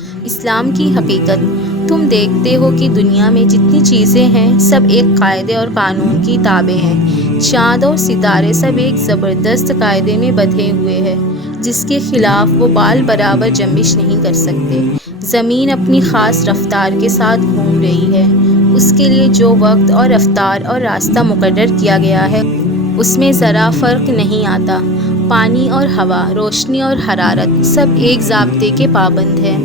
اسلام کی حقیقت۔ تم دیکھتے ہو کہ دنیا میں جتنی چیزیں ہیں سب ایک قاعدے اور قانون کی تابع ہیں۔ چاند اور ستارے سب ایک زبردست قاعدے میں بندھے ہوئے ہیں جس کے خلاف وہ بال برابر جنبش نہیں کر سکتے۔ زمین اپنی خاص رفتار کے ساتھ گھوم رہی ہے۔ اس کے لیے جو وقت اور رفتار اور راستہ مقرر کیا گیا ہے اس میں ذرا فرق نہیں آتا۔ پانی اور ہوا، روشنی اور حرارت سب ایک ضابطے کے پابند ہیں۔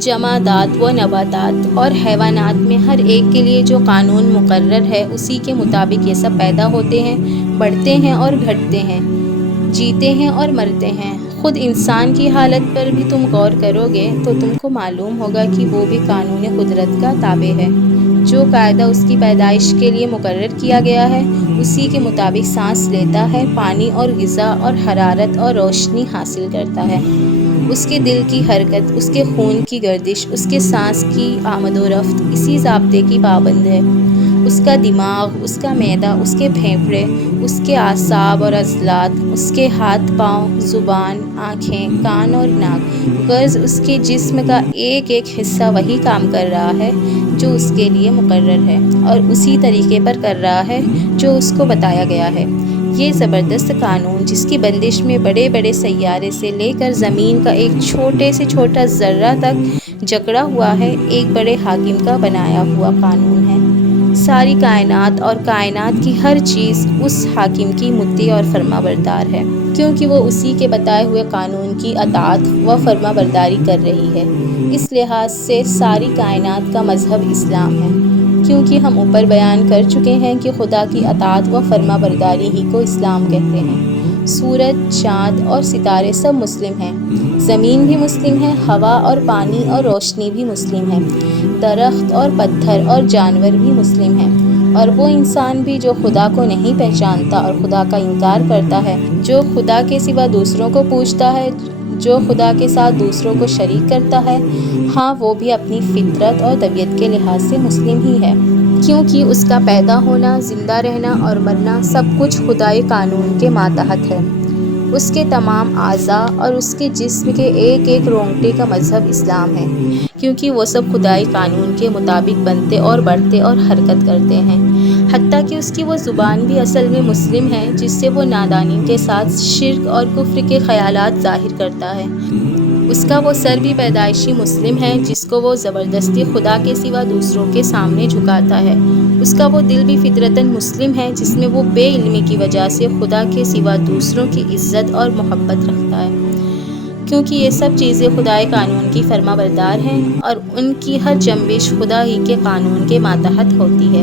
جمادات و نباتات اور حیوانات میں ہر ایک کے لیے جو قانون مقرر ہے اسی کے مطابق یہ سب پیدا ہوتے ہیں، بڑھتے ہیں اور گھٹتے ہیں، جیتے ہیں اور مرتے ہیں۔ خود انسان کی حالت پر بھی تم غور کرو گے تو تم کو معلوم ہوگا کہ وہ بھی قانون قدرت کا تابع ہے۔ جو قاعدہ اس کی پیدائش کے لیے مقرر کیا گیا ہے اسی کے مطابق سانس لیتا ہے، پانی اور غذا اور حرارت اور روشنی حاصل کرتا ہے۔ اس کے دل کی حرکت، اس کے خون کی گردش، اس کے سانس کی آمد و رفت اسی ضابطے کی پابند ہے۔ اس کا دماغ، اس کا معدہ، اس کے پھیپھڑے، اس کے اعصاب اور عضلات، اس کے ہاتھ پاؤں، زبان، آنکھیں، کان اور ناک، غرض اس کے جسم کا ایک ایک حصہ وہی کام کر رہا ہے جو اس کے لیے مقرر ہے اور اسی طریقے پر کر رہا ہے جو اس کو بتایا گیا ہے۔ یہ زبردست قانون جس کی بندش میں بڑے بڑے سیارے سے لے کر زمین کا ایک چھوٹے سے چھوٹا ذرہ تک جکڑا ہوا ہے، ایک بڑے حاکم کا بنایا ہوا قانون ہے۔ ساری کائنات اور کائنات کی ہر چیز اس حاکم کی مطیع اور فرما بردار ہے، کیونکہ وہ اسی کے بتائے ہوئے قانون کی اطاعت و فرما برداری کر رہی ہے۔ اس لحاظ سے ساری کائنات کا مذہب اسلام ہے، کیونکہ ہم اوپر بیان کر چکے ہیں کہ خدا کی اطاعت و فرما برداری ہی کو اسلام کہتے ہیں۔ سورج، چاند اور ستارے سب مسلم ہیں، زمین بھی مسلم ہے، ہوا اور پانی اور روشنی بھی مسلم ہے، درخت اور پتھر اور جانور بھی مسلم ہیں، اور وہ انسان بھی جو خدا کو نہیں پہچانتا اور خدا کا انکار کرتا ہے، جو خدا کے سوا دوسروں کو پوجتا ہے، جو خدا کے ساتھ دوسروں کو شریک کرتا ہے، ہاں وہ بھی اپنی فطرت اور طبیعت کے لحاظ سے مسلم ہی ہے، کیونکہ اس کا پیدا ہونا، زندہ رہنا اور مرنا سب کچھ خدائی قانون کے ماتحت ہے۔ اس کے تمام اعضاء اور اس کے جسم کے ایک ایک رونگٹے کا مذہب اسلام ہے، کیونکہ وہ سب خدائی قانون کے مطابق بنتے اور بڑھتے اور حرکت کرتے ہیں۔ حتیٰ کہ اس کی وہ زبان بھی اصل میں مسلم ہے جس سے وہ نادانی کے ساتھ شرک اور کفر کے خیالات ظاہر کرتا ہے۔ اس کا وہ سر بھی پیدائشی مسلم ہے جس کو وہ زبردستی خدا کے سوا دوسروں کے سامنے جھکاتا ہے۔ اس کا وہ دل بھی فطرتاً مسلم ہے جس میں وہ بے علمی کی وجہ سے خدا کے سوا دوسروں کی عزت اور محبت رکھتا ہے، کیونکہ یہ سب چیزیں خدائے قانون کی فرما بردار ہیں اور ان کی ہر جنبش خدا ہی کے قانون کے ماتحت ہوتی ہے۔